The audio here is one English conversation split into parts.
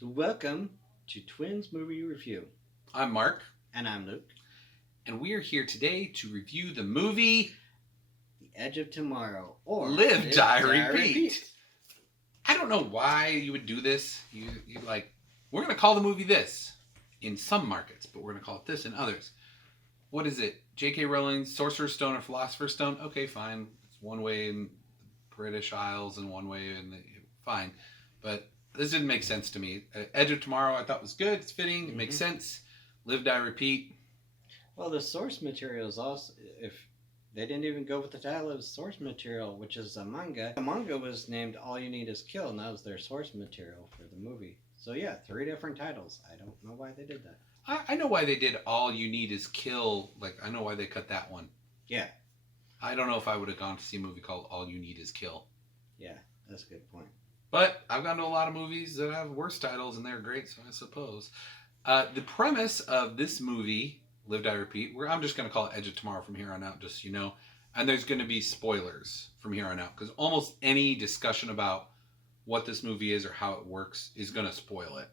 So, welcome to Twins Movie Review. I'm Mark, And I'm Luke. and we are here today to review the movie The Edge of Tomorrow, or Live, Die, Repeat. I don't know why you would do this. We're going to call the movie this in some markets, but we're going to call it this in others. What is it? J.K. Rowling's Sorcerer's Stone or Philosopher's Stone? Okay, fine. It's one way in the British Isles and one way in the... Fine. But this didn't make sense to me. Edge of Tomorrow I thought was good. It's fitting. It makes sense. Live, Die, Repeat. Well, the source material is also, if they didn't even go with the title of source material, which is a manga. The manga was named All You Need Is Kill, and that was their source material for the movie. So yeah, 3 different titles. I don't know why they did that. I know why they did All You Need Is Kill. I know why they cut that one. Yeah. I don't know if I would have gone to see a movie called All You Need Is Kill. Yeah, that's a good point. But I've gone to a lot of movies that have worse titles, and they're great, so I suppose. The premise of this movie, Live, Die, Repeat, I'm just going to call it Edge of Tomorrow from here on out, just so you know. And there's going to be spoilers from here on out, because almost any discussion about what this movie is or how it works is going to spoil it.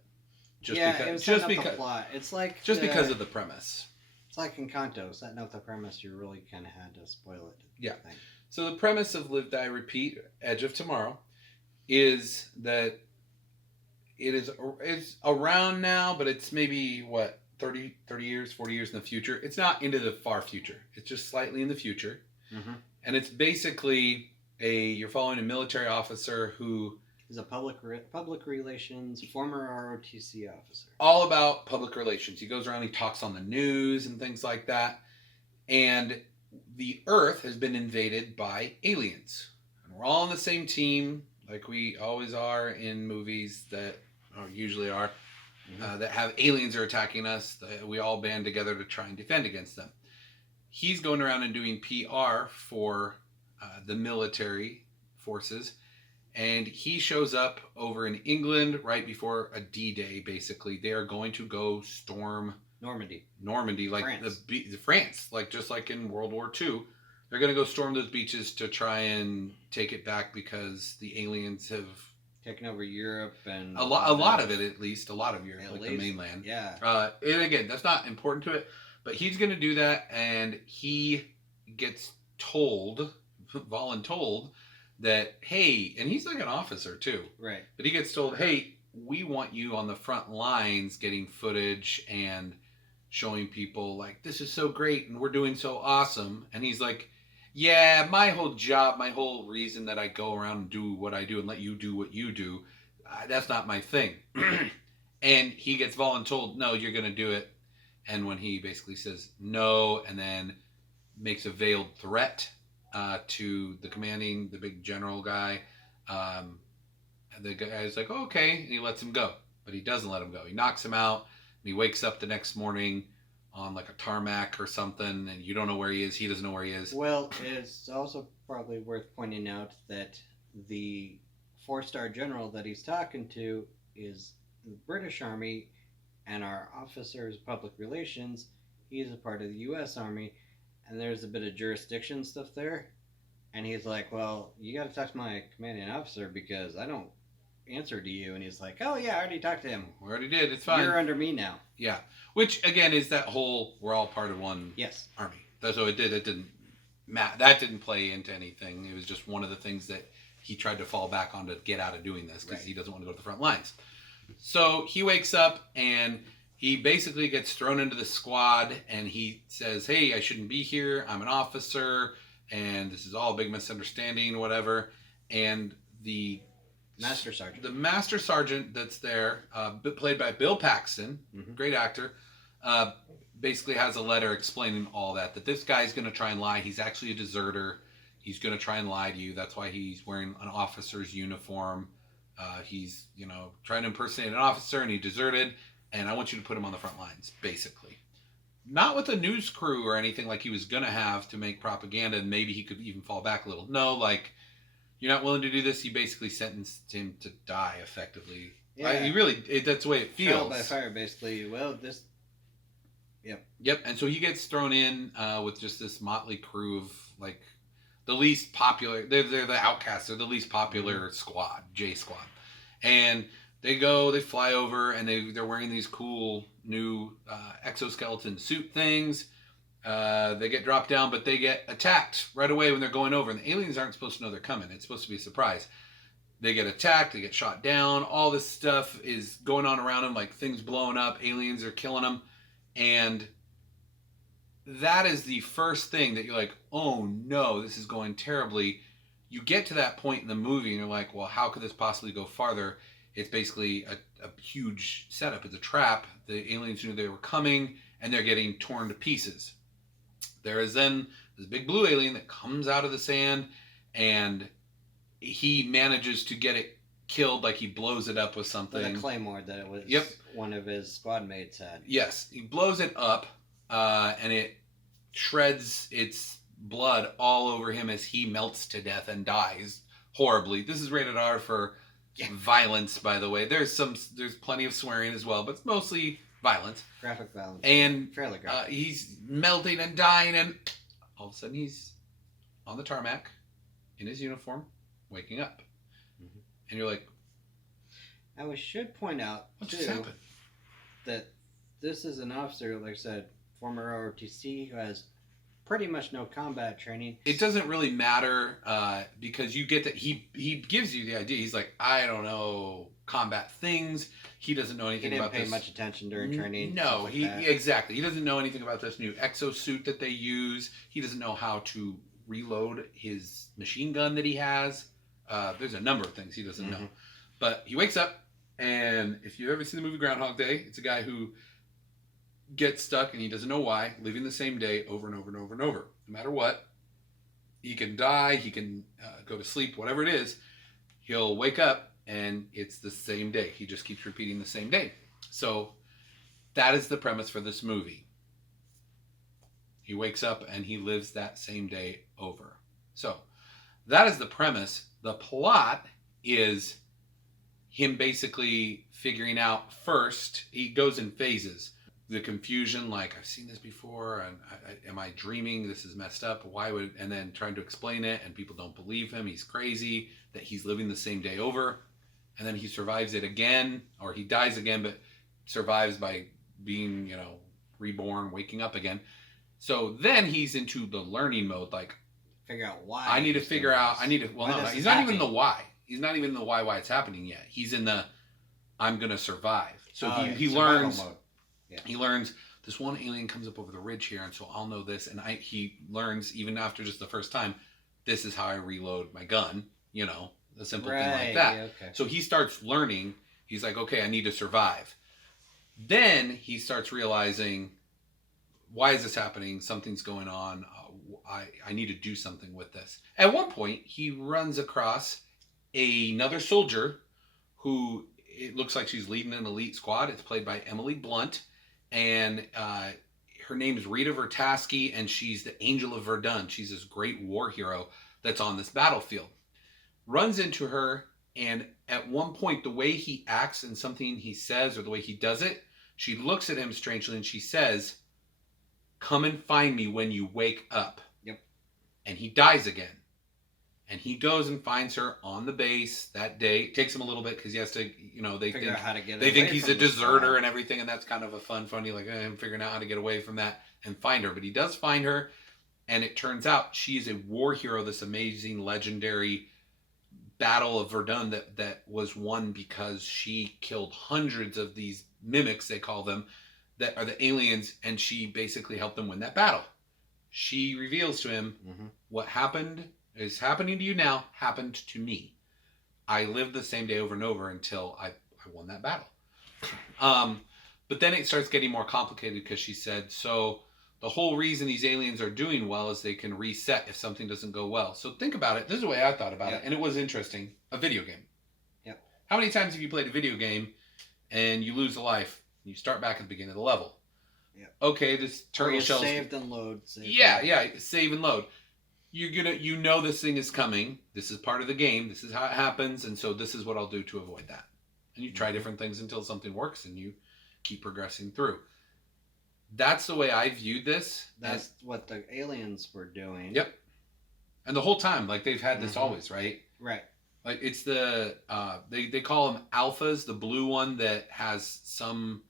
Just because the plot. It's like because of the premise. It's like Encanto, setting up the premise. You really kind of had to spoil it. Yeah. So the premise of Live, Die, Repeat, Edge of Tomorrow, is that it's around now, but it's maybe 30 years, 40 years in the future. It's not into the far future. It's just slightly in the future. Mm-hmm. And it's basically you're following a military officer who is a public relations former ROTC officer. All about public relations. He goes around, he talks on the news and things like that. And the Earth has been invaded by aliens. And we're all on the same team, like we always are in movies that usually are, that have aliens are attacking us. We all band together to try and defend against them. He's going around and doing PR for the military forces. And he shows up over in England right before a D-Day, basically. They are going to go storm Normandy, like France. France, just like in World War II. They're going to go storm those beaches to try and take it back because the aliens have taken over Europe and a lot of it, at least a lot of Europe, the mainland. Yeah. And again, that's not important to it, but he's going to do that, and he gets voluntold that, hey, and he's like an officer too, right? But he gets told, hey, we want you on the front lines, getting footage and showing people like this is so great and we're doing so awesome. And he's like, yeah, my whole job, my whole reason that I go around and do what I do and let you do what you do, that's not my thing. And he gets voluntold, no, you're going to do it. And when he basically says no, and then makes a veiled threat to the big general guy, the guy's like, oh, okay, and he lets him go. But he doesn't let him go. He knocks him out, and he wakes up the next morning on a tarmac or something, and you don't know where he is. He doesn't know where he is. Well, it's also probably worth pointing out that the 4-star general that he's talking to is the British Army, and our officer's public relations, he's a part of the U.S. Army, and there's a bit of jurisdiction stuff there. And he's like, well, you got to talk to my commanding officer because I don't answer to you. And he's like, oh, yeah, I already talked to him. We already did. It's fine. You're under me now. Yeah. Which, again, is that whole we're all part of one army. So it didn't matter. That didn't play into anything. It was just one of the things that he tried to fall back on to get out of doing this because he doesn't want to go to the front lines. So he wakes up and he basically gets thrown into the squad and he says, hey, I shouldn't be here. I'm an officer and this is all a big misunderstanding, whatever. And the master sergeant that's there, played by Bill Paxton, great actor, basically has a letter explaining all that this guy's going to try and lie. He's actually a deserter. He's going to try and lie to you. That's why he's wearing an officer's uniform. He's, trying to impersonate an officer, and he deserted, and I want you to put him on the front lines, basically. Not with a news crew or anything like he was going to have to make propaganda, and maybe he could even fall back a little. No, you're not willing to do this, he basically sentenced him to die, effectively. Yeah. That's the way it feels. Trial by fire, basically. Well, this... Yep, and so he gets thrown in with just this motley crew of, the least popular... They're the outcasts. They're the least popular squad, J Squad. And They go, they fly over, and they're wearing these cool new exoskeleton suit things. They get dropped down, but they get attacked right away when they're going over. And the aliens aren't supposed to know they're coming. It's supposed to be a surprise. They get attacked. They get shot down. All this stuff is going on around them, like things blowing up. Aliens are killing them. And that is the first thing that you're like, oh no, this is going terribly. You get to that point in the movie, and you're like, well, how could this possibly go farther? It's basically a huge setup. It's a trap. The aliens knew they were coming, and they're getting torn to pieces. There is then this big blue alien that comes out of the sand, and he manages to get it killed, like he blows it up with something. With a claymore that it was one of his squad mates had. Yes, he blows it up, and it shreds its blood all over him as he melts to death and dies horribly. This is rated R for violence, by the way. There's plenty of swearing as well, but it's mostly violence. Graphic violence. And fairly graphic. He's melting and dying, and all of a sudden he's on the tarmac in his uniform, waking up. Mm-hmm. And you're like, and we should point out, what just happened? That this is an officer, like I said, former ROTC, who has pretty much no combat training. It doesn't really matter because you get that he gives you the idea. He's like, I don't know combat things. He doesn't know anything about this. He didn't pay much attention during training. No, exactly. He doesn't know anything about this new exosuit that they use. He doesn't know how to reload his machine gun that he has. There's a number of things he doesn't know. But he wakes up, and if you've ever seen the movie Groundhog Day, it's a guy who gets stuck, and he doesn't know why, living the same day over and over and over and over. No matter what, he can die, he can go to sleep, whatever it is, he'll wake up, and it's the same day. He just keeps repeating the same day. So that is the premise for this movie. He wakes up, and he lives that same day over. So that is the premise. The plot is him basically figuring out first, he goes in phases. The confusion, like, I've seen this before, and am I dreaming? This is messed up. Why would? And then trying to explain it, and people don't believe him. He's crazy that he's living the same day over, and then he survives it again, or he dies again, but survives by being, reborn, waking up again. So then he's into the learning mode, like, figure out why. I need to figure out. I need to. Well, no, he's not even the why. He's not even the why it's happening yet. He's in the I'm gonna survive. So he learns. Mode. Yeah. He learns this one alien comes up over the ridge here, and so I'll know this. And he learns, even after just the first time, this is how I reload my gun. A simple thing like that. Yeah, okay. So he starts learning. He's like, okay, I need to survive. Then he starts realizing, why is this happening? Something's going on. I need to do something with this. At one point, he runs across another soldier who, it looks like she's leading an elite squad. It's played by Emily Blunt. And her name is Rita Vertasky, and she's the Angel of Verdun. She's this great war hero that's on this battlefield. Runs into her, and at one point, the way he acts and something he says, or the way he does it, she looks at him strangely, and she says, come and find me when you wake up. Yep. And he dies again. And he goes and finds her on the base that day. It takes him a little bit because he has to, they figure out how to get they think he's a deserter and everything, and that's kind of a funny, like him figuring out how to get away from that and find her. But he does find her, and it turns out she's a war hero, this amazing, legendary Battle of Verdun that was won because she killed hundreds of these mimics, they call them, that are the aliens, and she basically helped them win that battle. She reveals to him, what happened is happening to you now happened to me. I lived the same day over and over until I won that battle. But then it starts getting more complicated because she said, so the whole reason these aliens are doing well is they can reset if something doesn't go well. So think about it. This is the way I thought about it, and it was interesting. A video game. Yeah. How many times have you played a video game and you lose a life and you start back at the beginning of the level? Yeah. Okay, this turtle shell. Saved and load. Save and load. You're this thing is coming. This is part of the game. This is how it happens, and so this is what I'll do to avoid that. And you try different things until something works, and you keep progressing through. That's the way I viewed this. That's what the aliens were doing. Yep. And the whole time, like they've had this always, right? Right. Like it's the they call them alphas, the blue one that has some,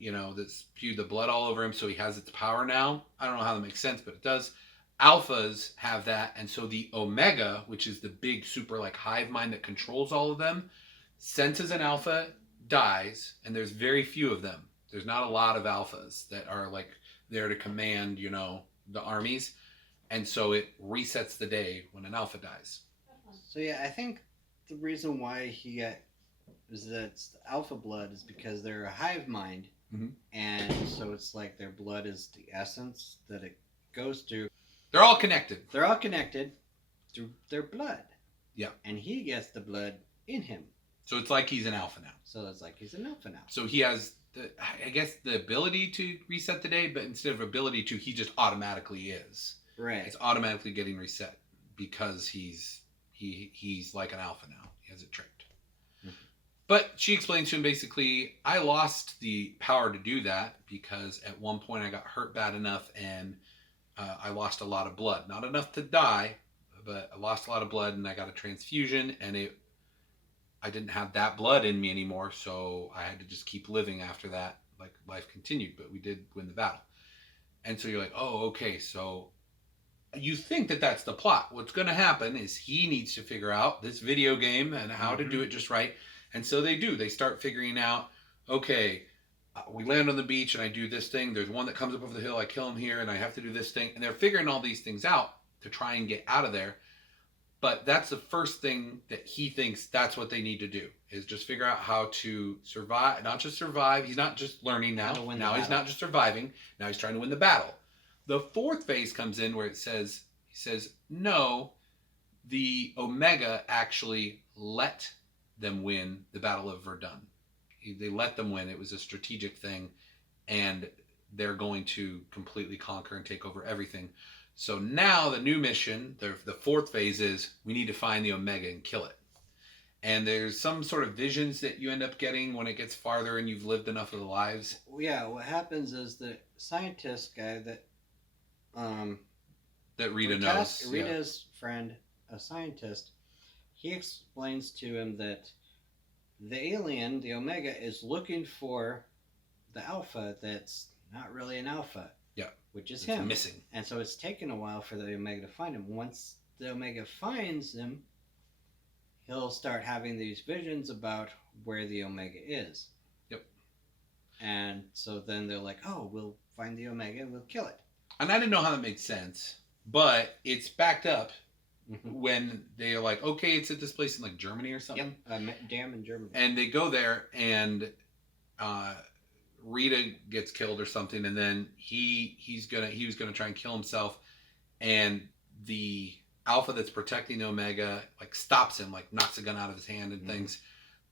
that spewed the blood all over him, so he has its power now. I don't know how that makes sense, but it does. Alphas have that, and so the Omega, which is the big super like hive mind that controls all of them, senses an alpha, dies, and there's very few of them. There's not a lot of alphas that are like there to command, the armies, and so it resets the day when an alpha dies. So yeah, I think the reason why he got is that it's the alpha blood is because they're a hive mind, and so it's like their blood is the essence that it goes through. They're all connected. They're all connected through their blood. Yeah. And he gets the blood in him. So it's like he's an alpha now. So it's like he's an alpha now. So he has the ability to reset the day, but instead of ability to, he just automatically is. Right. It's automatically getting reset because he's like an alpha now. He has it tricked. Mm-hmm. But she explains to him basically, I lost the power to do that because at one point I got hurt bad enough and I lost a lot of blood. Not enough to die, but I lost a lot of blood and I got a transfusion and I didn't have that blood in me anymore, so I had to just keep living after that. Like life continued, but we did win the battle. And so you're like, oh, okay, so you think that that's the plot. What's going to happen is he needs to figure out this video game and how to do it just right. And so they do. They start figuring out, okay, we land on the beach and I do this thing. There's one that comes up over the hill. I kill him here and I have to do this thing. And they're figuring all these things out to try and get out of there. But that's the first thing that he thinks that's what they need to do is just figure out how to survive, not just survive. He's not just learning now. Now he's not just surviving. Now he's trying to win the battle. The fourth phase comes in where he says, no, the Omega actually let them win the Battle of Verdun. They let them win. It was a strategic thing, and they're going to completely conquer and take over everything. So now the new mission, the fourth phase is we need to find the Omega and kill it. And there's some sort of visions that you end up getting when it gets farther and you've lived enough of the lives. Yeah, what happens is the scientist guy that Rita knows. Rita's friend, a scientist, he explains to him that the alien, the Omega, is looking for the Alpha that's not really an Alpha. Yeah. Which is him. Missing. And so it's taken a while for the Omega to find him. Once the Omega finds him, he'll start having these visions about where the Omega is. Yep. And so then they're like, oh, we'll find the Omega and we'll kill it. And I didn't know how that made sense, but it's backed up when they're like, okay, it's at this place in like Germany or something. Yep, dam in Germany. And they go there and Rita gets killed or something, and then he was gonna try and kill himself, and the Alpha that's protecting the Omega like stops him, like knocks a gun out of his hand and things,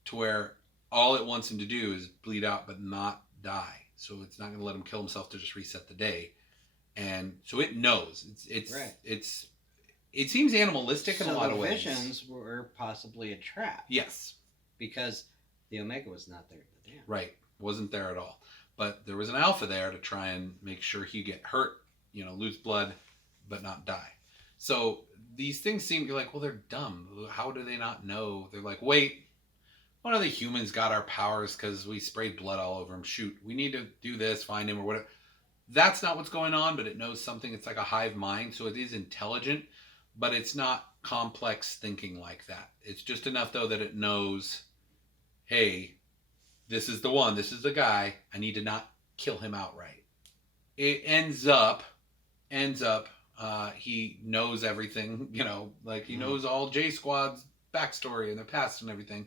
to where all it wants him to do is bleed out but not die. So it's not gonna let him kill himself to just reset the day. And so it knows it seems animalistic in a lot of ways. So the visions were possibly a trap. Yes, because the Omega was not there at the dam. Right, wasn't there at all. But there was an Alpha there to try and make sure he get hurt, lose blood, but not die. So these things seem, you're like, well, they're dumb. How do they not know? They're like, wait, one of the humans got our powers because we sprayed blood all over him. Shoot, we need to do this, find him or whatever. That's not what's going on, but it knows something. It's like a hive mind, so it is intelligent, but it's not complex thinking like that. It's just enough, though, that it knows, hey, this is the one, this is the guy, I need to not kill him outright. It ends up, he knows everything, he knows all J-Squad's backstory and their past and everything.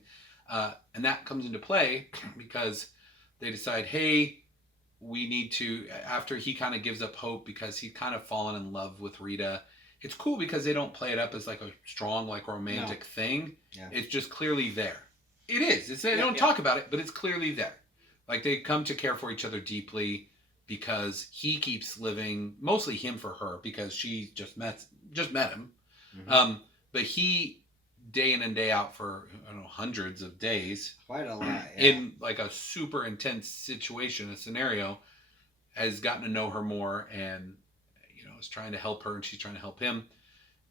And that comes into play because they decide, hey, we need to, after he kind of gives up hope because he's kind of fallen in love with Rita. It's cool because they don't play it up as like a strong, like romantic thing. Yeah. It's just clearly there. It is. They don't talk about it, but it's clearly there. Like they come to care for each other deeply because he keeps living, mostly him for her because she just met him. Mm-hmm. But he, day in and day out for, I don't know, hundreds of days. Quite a lot, in like a super intense situation, a scenario, has gotten to know her more and, is trying to help her and she's trying to help him.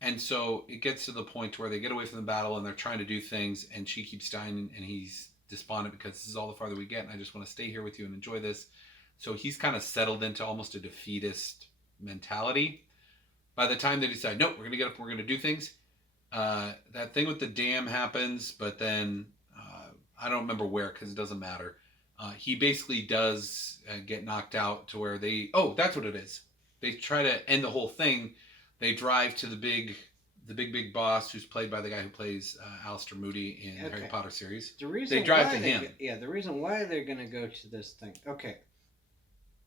And so it gets to the point where they get away from the battle and they're trying to do things, and she keeps dying, and he's despondent because this is all the farther we get, and I just want to stay here with you and enjoy this. So he's kind of settled into almost a defeatist mentality. By the time they decide, nope, we're going to get up, we're going to do things, that thing with the dam happens, but then I don't remember where because it doesn't matter. He basically does get knocked out to where that's what it is. They try to end the whole thing. They drive to the big boss, who's played by the guy who plays Alistair Moody in the Harry Potter series. They drive to him. The reason why they're going to go to this thing. Okay.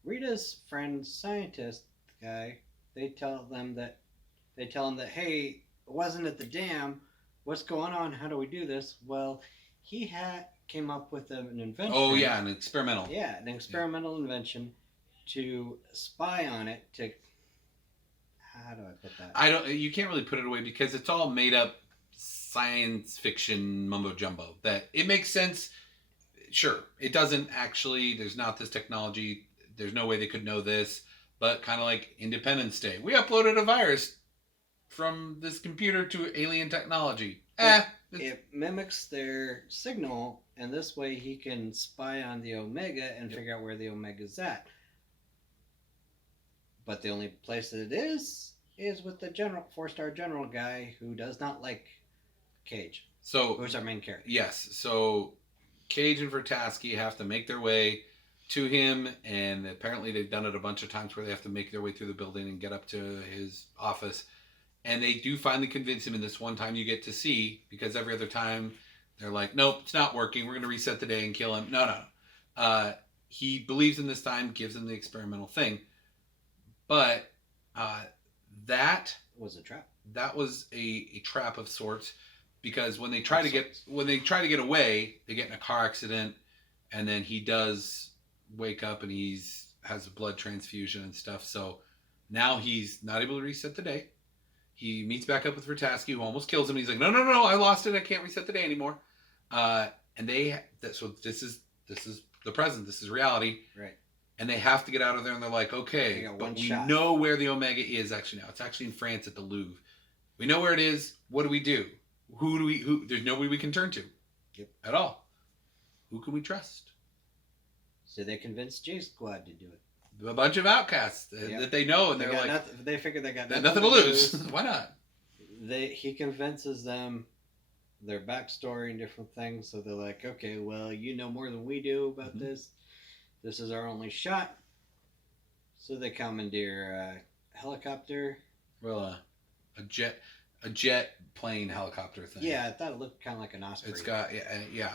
Rita's friend, scientist guy, they tell him that, hey, it wasn't at the dam. What's going on? How do we do this? Well, he came up with an invention. Oh, yeah, an experimental. Yeah, an experimental invention to spy on it to... How do I put that? You can't really put it away because it's all made up science fiction mumbo jumbo. That it makes sense. Sure, it doesn't actually. There's not this technology. There's no way they could know this. But kind of like Independence Day, we uploaded a virus from this computer to alien technology. It mimics their signal, and this way he can spy on the Omega and figure out where the Omega's at. But the only place that it is with the general 4-star general guy who does not like Cage. So who's our main character? Yes. So Cage and Vertasky have to make their way to him, and apparently they've done it a bunch of times where they have to make their way through the building and get up to his office. And they do finally convince him in this one time you get to see, because every other time they're like, nope, it's not working. We're going to reset the day and kill him. No. He believes in this time, gives him the experimental thing. But that was a trap. That was a trap of sorts, because when they try to get away, they get in a car accident, and then he does wake up and has a blood transfusion and stuff. So now he's not able to reset the day. He meets back up with Vertasky, who almost kills him. He's like, no, I lost it. I can't reset the day anymore. So this is the present. This is reality. Right. And they have to get out of there, and they're like, okay, but we know where the Omega is actually now. It's actually in France at the Louvre. We know where it is. What do we do? There's nobody we can turn to. Yep. At all. Who can we trust? So they convinced J Squad to do it. A bunch of outcasts that they know, and they're like... they figure they got nothing to lose. Why not? He convinces them their backstory and different things, so they're like, okay, well, you know more than we do about this. This is our only shot. So they commandeer a helicopter. Well, a jet plane helicopter thing. Yeah, I thought it looked kind of like an Osprey. It's got yeah,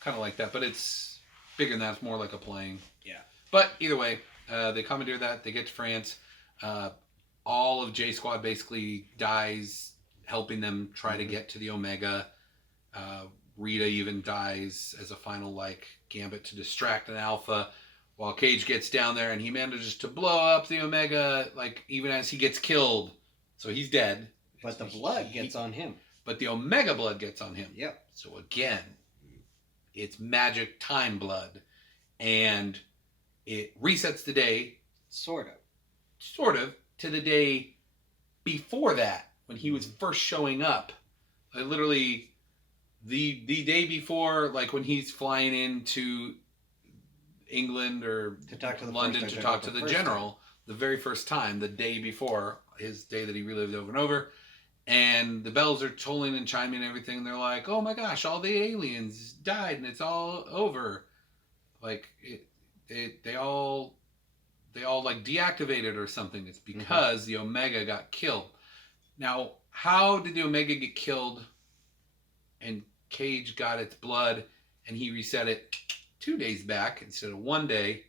kind of like that, but it's bigger than that. It's more like a plane. Yeah. But either way, they commandeer that. They get to France. All of J Squad basically dies helping them try to get to the Omega. Rita even dies as a final gambit to distract an Alpha, while Cage gets down there and he manages to blow up the Omega even as he gets killed. So he's dead. But the blood gets on him. But the Omega blood gets on him. Yep. So again, it's magic time blood, and it resets the day. Sort of to the day before that, when he was first showing up. Literally the day before, when he's flying into England or to talk to London to talk to the general, the very first time, the day before, his day that he relived over and over. And the bells are tolling and chiming and everything. And they're like, oh my gosh, all the aliens died and it's all over. They all deactivated or something. It's because the Omega got killed. Now, how did the Omega get killed and Cage got its blood and he reset it 2 days back instead of 1 day,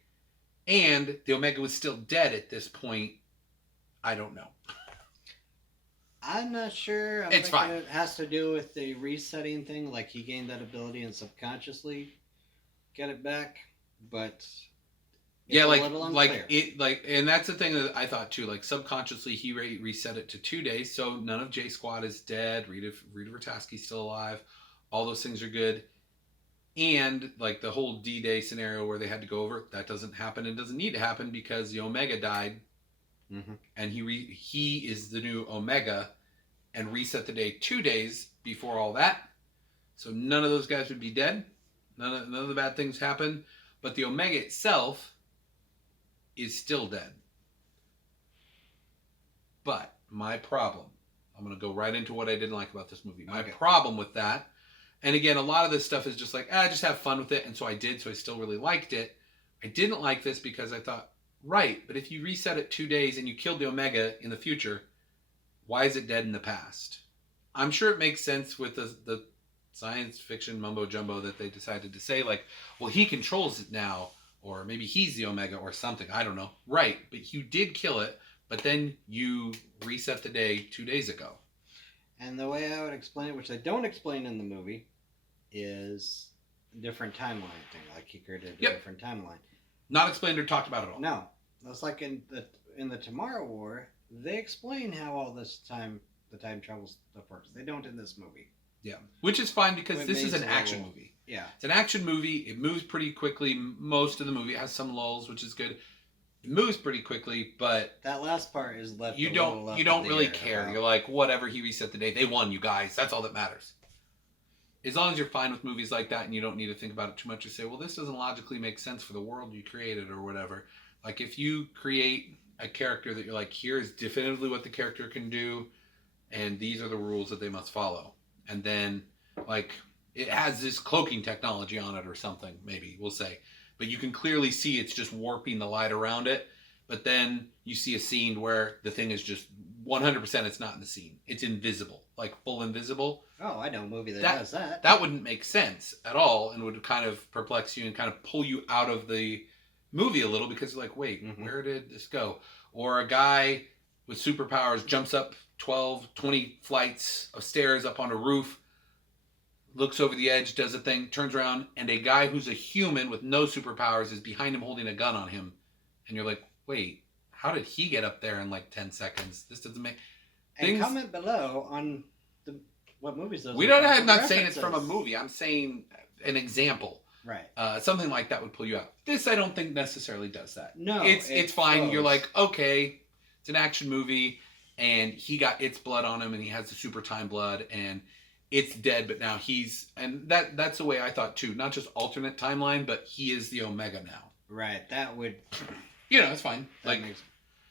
and the Omega was still dead at this point? I don't know. I'm not sure. It's fine. It has to do with the resetting thing. He gained that ability and subconsciously get it back, but it's a little unclear. And that's the thing that I thought too. Subconsciously, he reset it to 2 days, so none of J Squad is dead. Rita Vertasky's still alive. All those things are good. And the whole D-Day scenario where they had to go over, that doesn't happen and doesn't need to happen because the Omega died, and he is the new Omega, and reset the day 2 days before all that. So none of those guys would be dead. None of the bad things happen. But the Omega itself is still dead. But my problem, I'm going to go right into what I didn't like about this movie. My problem with that, and again, a lot of this stuff is just like, just have fun with it. And so I did, so I still really liked it. I didn't like this because I thought, right, but if you reset it 2 days and you killed the Omega in the future, why is it dead in the past? I'm sure it makes sense with the science fiction mumbo jumbo that they decided to say, like, well, he controls it now, or maybe he's the Omega or something. I don't know. Right, but you did kill it, but then you reset the day 2 days ago. And the way I would explain it, which they don't explain in the movie, is a different timeline thing. Like he created a different timeline. Not explained or talked about at all. No. It's like in the Tomorrow War, they explain how all this the time travel stuff works. They don't in this movie. Yeah. Which is fine because this is an action movie. Yeah. It's an action movie. It moves pretty quickly most of the movie. It has some lulls, which is good. It moves pretty quickly, but that last part is left. You don't really care. About. You're like, whatever. He reset the day. They won, you guys. That's all that matters. As long as you're fine with movies like that, and you don't need to think about it too much, you say, well, this doesn't logically make sense for the world you created, or whatever. Like if you create a character that you're like, here's definitively what the character can do, and these are the rules that they must follow, and then like it has this cloaking technology on it or something, maybe we'll say. But you can clearly see it's just warping the light around it. But then you see a scene where the thing is just 100% it's not in the scene. It's invisible, like full invisible. Oh, I know a movie that does that. That wouldn't make sense at all and would kind of perplex you and kind of pull you out of the movie a little because you're like, wait, where did this go? Or a guy with superpowers jumps up 12, 20 flights of stairs up on a roof, looks over the edge, does a thing, turns around, and a guy who's a human with no superpowers is behind him holding a gun on him. And you're like, wait, how did he get up there in like 10 seconds? This doesn't make... And comment below on what movies those are. I'm not saying it's from a movie. I'm saying an example. Right. Something like that would pull you out. This I don't think necessarily does that. No. It's fine. Close. You're like, okay, it's an action movie, and he got its blood on him, and he has the super time blood, and... it's dead, but now and that's the way I thought too. Not just alternate timeline, but he is the Omega now. Right. That would... it's fine. That makes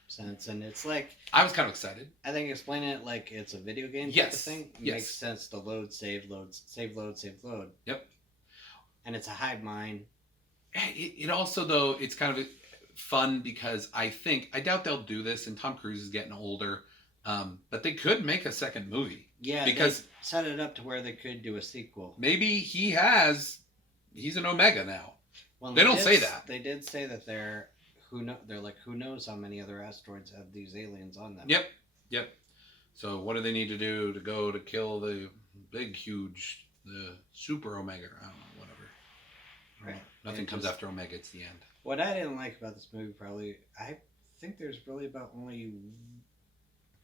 sense. And it's like... I was kind of excited. I think explaining it like it's a video game type of thing makes sense to load, save, load, save, load, save, load. Yep. And it's a hive mind. It also, though, it's kind of fun because I doubt they'll do this, and Tom Cruise is getting older, but they could make a second movie. Yeah, because set it up to where they could do a sequel. Maybe he's an Omega now. Well, they don't say that. They did say that they're like, who knows how many other asteroids have these aliens on them. Yep. So what do they need to do to go to kill the big, huge, the super Omega? I don't know, whatever. Right. Nothing comes after Omega. It's the end. What I didn't like about this movie, I think there's really about only...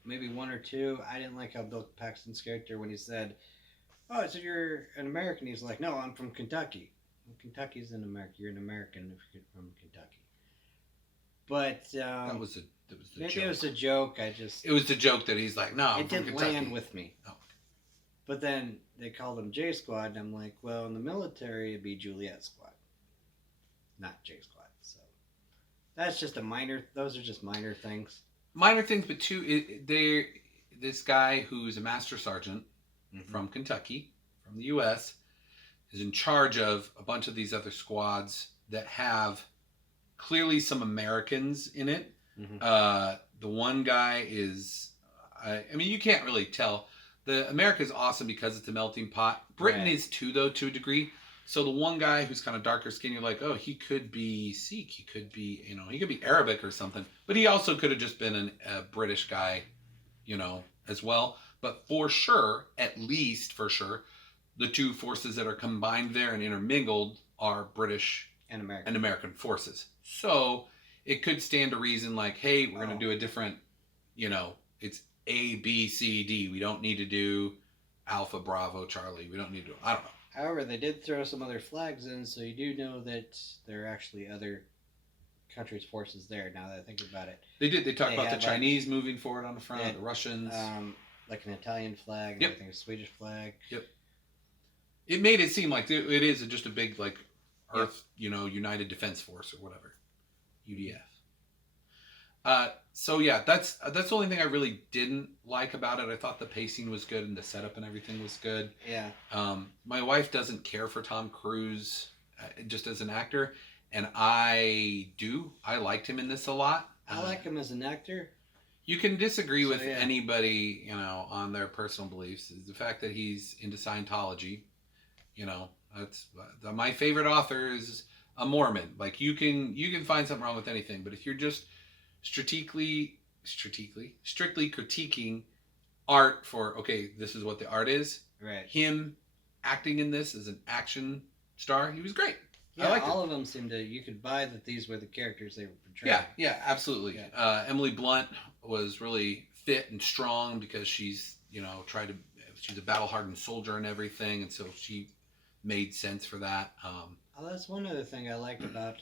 maybe one or two. I didn't like how Bill Paxton's character, when he said, oh, so you're an American. He's like, no, I'm from Kentucky. Well, Kentucky's in America. You're an American if you're from Kentucky. But that was the maybe joke. It was a joke. It was the joke that he's like, no, I'm from Kentucky. It didn't land with me. Oh. But then they called him J Squad, and I'm like, well, in the military, it'd be Juliet Squad, not J Squad. So that's just those are just minor things. Minor things, but this guy who's a master sergeant from Kentucky, from the U.S., is in charge of a bunch of these other squads that have clearly some Americans in it. The one guy is, I mean, you can't really tell. America is awesome because it's a melting pot. Britain is too, though, to a degree. So the one guy who's kind of darker skin, you're like, oh, he could be Sikh. He could be, he could be Arabic or something. But he also could have just been a British guy, as well. But for sure, at least for sure, the two forces that are combined there and intermingled are British and American forces. So it could stand to reason like, hey, we're going to do a different, it's A, B, C, D. We don't need to do Alpha, Bravo, Charlie. We don't need to, I don't know. However, they did throw some other flags in, so you do know that there are actually other countries' forces there, now that I think about it. They did. They talked about the Chinese moving forward on the front, the Russians. like an Italian flag, and Yep. everything a Swedish flag. Yep. It made it seem like it is just a big like Earth, United Defense Force or whatever, UDF. So yeah, that's the only thing I really didn't like about it. I thought the pacing was good and the setup and everything was good. Yeah. My wife doesn't care for Tom Cruise just as an actor, and I do. I liked him in this a lot. I like him as an actor. You can disagree with anybody, on their personal beliefs. The fact that he's into Scientology, that's my favorite author is a Mormon. Like you can find something wrong with anything, but if you're just strictly critiquing art for this is what the art is. Right. Him acting in this as an action star, he was great. Yeah, all of them seemed to. You could buy that these were the characters they were portraying. Yeah, absolutely. Yeah. Emily Blunt was really fit and strong because she's she's a battle-hardened soldier and everything, and so she made sense for that. That's one other thing I liked about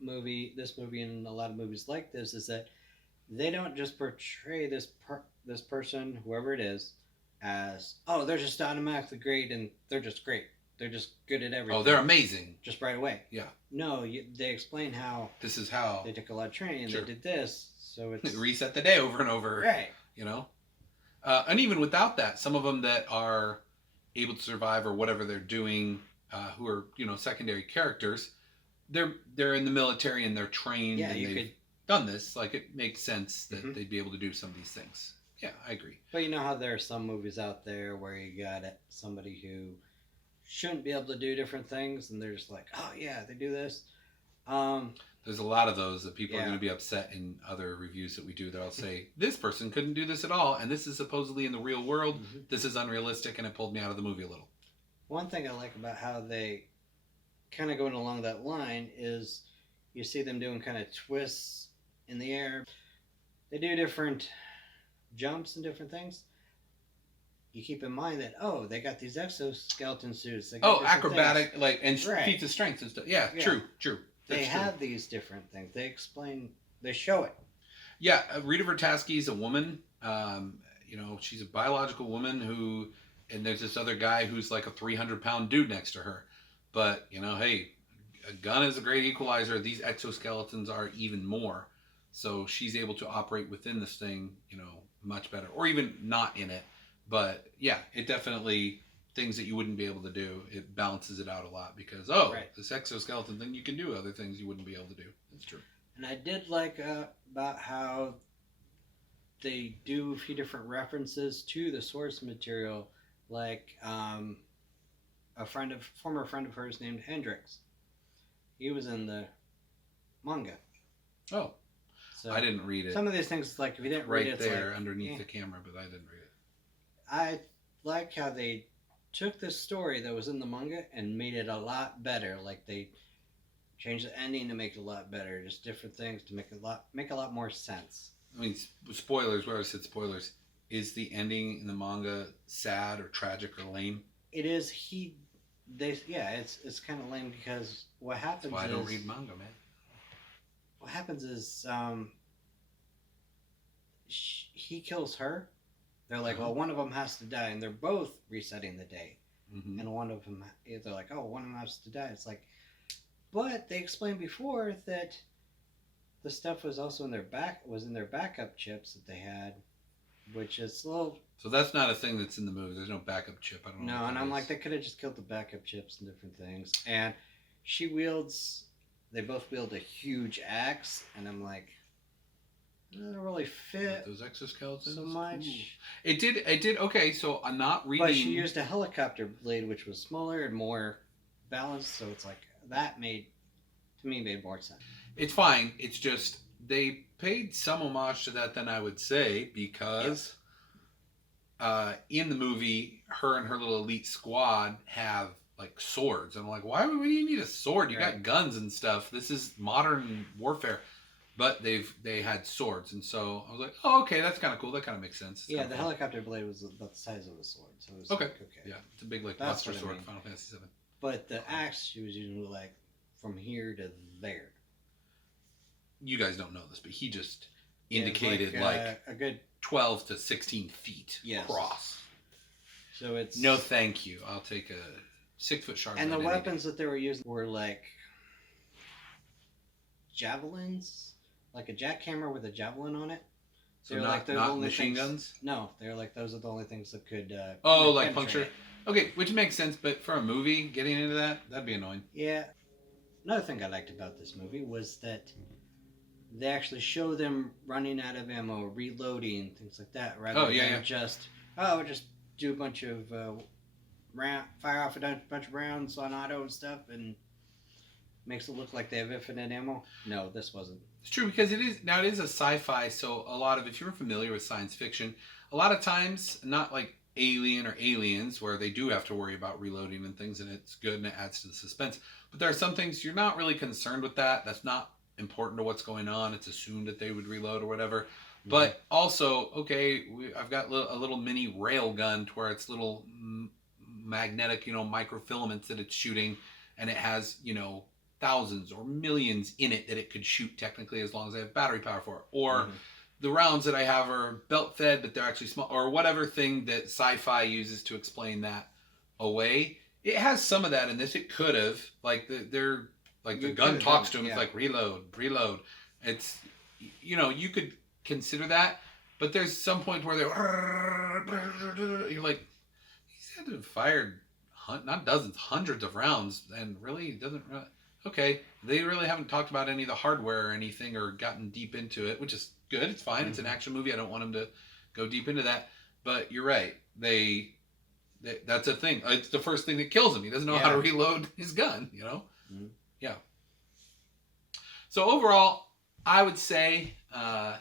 this movie and a lot of movies like this is that they don't just portray this person, whoever it is, as they're just automatically great and they're just great. They're just good at everything. Oh, they're amazing. Just right away. Yeah. No, they explain how. This is how they took a lot of training. Sure. They did this, so it's reset the day over and over. Right. And even without that, some of them that are able to survive or whatever they're doing, who are secondary characters, they're in the military and they're trained and they've done this. Like it makes sense that they'd be able to do some of these things. Yeah, I agree. But you know how there are some movies out there where you got somebody who shouldn't be able to do different things, and they're just like, oh yeah, they do this. There's a lot of those that people are going to be upset in other reviews that we do. That I'll say this person couldn't do this at all, and this is supposedly in the real world. Mm-hmm. This is unrealistic, and it pulled me out of the movie a little. One thing I like about how they kind of going along that line is you see them doing kind of twists in the air. They do different jumps and different things. You keep in mind that they got these exoskeleton suits. They got acrobatic things. And feats of strength and stuff. Yeah. True. They have these different things. They explain. They show it. Yeah, Rita Vertasky is a woman. She's a biological woman and there's this other guy who's like a 300-pound dude next to her. But hey, a gun is a great equalizer. These exoskeletons are even more. So she's able to operate within this thing, much better, or even not in it. But yeah, it definitely, things that you wouldn't be able to do, it balances it out a lot because, this exoskeleton thing, you can do other things you wouldn't be able to do. That's true. And I did like about how they do a few different references to the source material, like former friend of hers named Hendrix. He was in the manga. Oh. So I didn't read it. Some of these things, like if you didn't read it, it's there underneath the camera, but I didn't read it. I like how they took this story that was in the manga and made it a lot better. Like they changed the ending to make it a lot better. Just different things to make a lot more sense. I mean, spoilers. Where I said spoilers, is the ending in the manga sad or tragic or lame? It is. It's kind of lame because what happens. That's why I don't read manga, man. What happens is he kills her. They're like, well, one of them has to die, and they're both resetting the day. Mm-hmm. And one of them, they're like, one of them has to die. It's like, but they explained before that the stuff was also in their backup chips that they had, which is a little. So that's not a thing that's in the movie. There's no backup chip. I don't know. No, and I'm like, they could have just killed the backup chips and different things. And they both wield a huge axe, and I'm like, it doesn't really fit those exoskeletons so much. Ooh. It did. Okay, so I'm not reading. But she used a helicopter blade, which was smaller and more balanced. So it's like that made more sense. It's fine. It's just they paid some homage to that, then I would say, because in the movie, her and her little elite squad have like swords. And I'm like, why do you need a sword? You got guns and stuff. This is modern warfare. But they had swords, and so I was like, oh, okay, that's kind of cool. That kind of makes sense. It's the helicopter blade was about the size of a sword, so it was okay. Like, okay. Yeah, it's a big like Buster sword, Final Fantasy VII. But the axe she was using from here to there. You guys don't know this, but he just indicated a good 12 to 16 feet across. So it's no, thank you. I'll take a 6-foot shark. And the weapons that they were using were like javelins, like a jackhammer with a javelin on it. So not machine guns? No, they're like those are the only things that could. Like puncture. Okay, which makes sense, but for a movie, getting into that'd be annoying. Yeah. Another thing I liked about this movie was that they actually show them running out of ammo, reloading, things like that, rather than just do a bunch of fire off a bunch of rounds on auto and stuff, and makes it look like they have infinite ammo. No, this wasn't. It's true, because it is a sci-fi, so a lot of, if you're familiar with science fiction, a lot of times, not like Alien or Aliens, where they do have to worry about reloading and things, and it's good and it adds to the suspense, but there are some things you're not really concerned with that's not important to what's going on. It's assumed that they would reload or whatever. Mm-hmm. But also, I've got a little mini rail gun to where it's little magnetic, microfilaments that it's shooting, and it has, thousands or millions in it that it could shoot technically, as long as I have battery power for it. Or the rounds that I have are belt fed, but they're actually small, or whatever thing that sci-fi uses to explain that away. It has some of that in this. It could have, the gun talks to him. It's like reload. It's, you could consider that, but there's some point where you're like, he's had to have fired not dozens, hundreds of rounds, and really doesn't. Okay, they really haven't talked about any of the hardware or anything, or gotten deep into it, which is good. It's fine. Mm-hmm. It's an action movie. I don't want them to go deep into that. But you're right. That's a thing. It's the first thing that kills him. He doesn't know how to reload his gun. Mm-hmm. Yeah. So overall, I would say I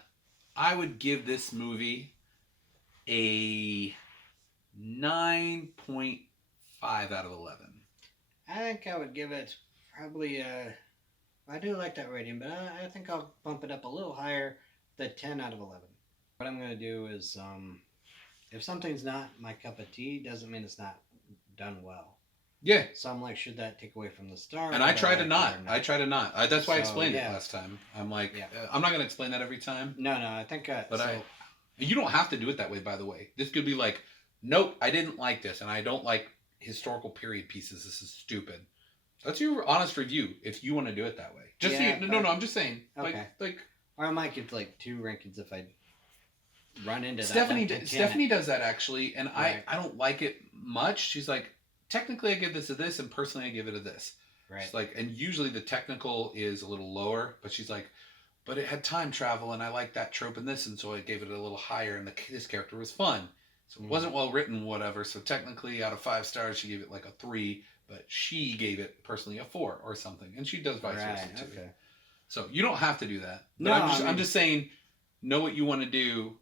would give this movie a 9.5 out of 11. I think I would give it probably I do like that rating, but I think I'll bump it up a little higher, the 10 out of 11. What I'm going to do is, if something's not my cup of tea, doesn't mean it's not done well. Yeah. So I'm like, should that take away from the star? And I try to not. That's why I explained it last time. I'm like, I'm not going to explain that every time. No, I think... you don't have to do it that way, by the way. This could be like, nope, I didn't like this, and I don't like historical period pieces. This is stupid. That's your honest review if you want to do it that way. Just I'm just saying. Okay. Or I might give 2 rankings if I run into Stephanie does that actually, and I don't like it much. She's like, technically I give this a this, and personally I give it a this. Right. She's like, and usually the technical is a little lower, but she's like, but it had time travel, and I like that trope in this, and so I gave it a little higher, and this character was fun. So it wasn't well written, whatever. So technically, out of 5 stars, she gave it like a 3, but she gave it personally a 4 or something, and she does vice versa too. Okay. So you don't have to do that. But I'm just saying, know what you want to do,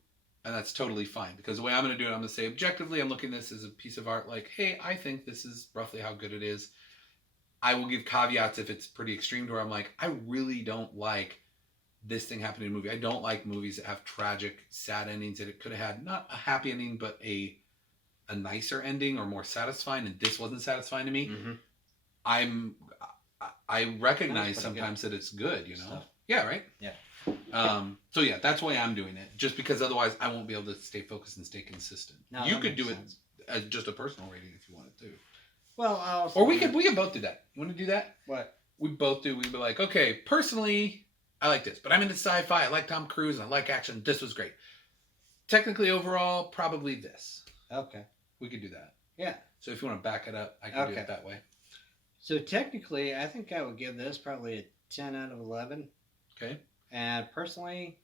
and that's totally fine. Because the way I'm going to do it, I'm going to say objectively, I'm looking at this as a piece of art. Like, hey, I think this is roughly how good it is. I will give caveats if it's pretty extreme, to where I'm like, I really don't like this thing happening in a movie. I don't like movies that have tragic, sad endings, that it could have had not a happy ending, but a nicer ending or more satisfying, and this wasn't satisfying to me. Mm-hmm. I recognize sometimes that it's good, Stuff. Yeah, right? Yeah. So yeah, that's why I'm doing it. Just because otherwise I won't be able to stay focused and stay consistent. No, you could do it as just a personal rating if you wanted to. Well, or we could both do that. You want to do that? What? We both do. We'd be like, okay, personally, I like this, but I'm into sci-fi. I like Tom Cruise and I like action. This was great. Technically, overall, probably this. Okay. We could do that. Yeah. So if you want to back it up, I can do it that way. So technically, I think I would give this probably a 10 out of 11. Okay. And personally,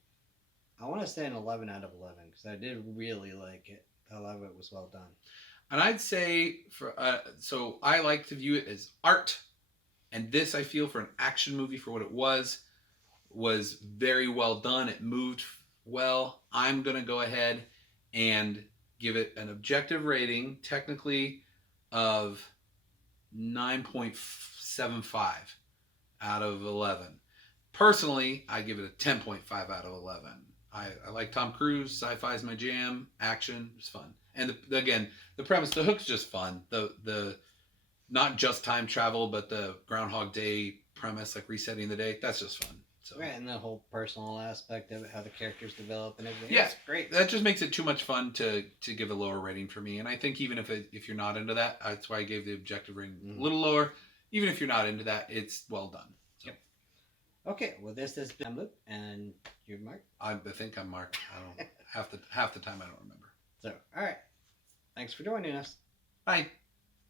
I want to say an 11 out of 11 because I did really like it. A lot of it was well done. And I'd say, so I like to view it as art. And this, I feel, for an action movie, for what it was very well done. It moved well. I'm going to go ahead and give it an objective rating, technically, of 9.75 out of 11. Personally, I give it a 10.5 out of 11. I like Tom Cruise. Sci-fi is my jam. Action is fun. And again, the premise, the hook's just fun. The not just time travel, but the Groundhog Day premise, like resetting the day, that's just fun. So right, and the whole personal aspect of it, how the characters develop and everything. Yeah, it's great. That just makes it too much fun to give a lower rating for me. And I think even if you're not into that, that's why I gave the objective rating a little lower. Even if you're not into that, it's well done. So. Yep. Okay, well, this has been Luke, and you're Mark. I think I'm Mark. I don't half the time I don't remember. So, all right. Thanks for joining us. Bye.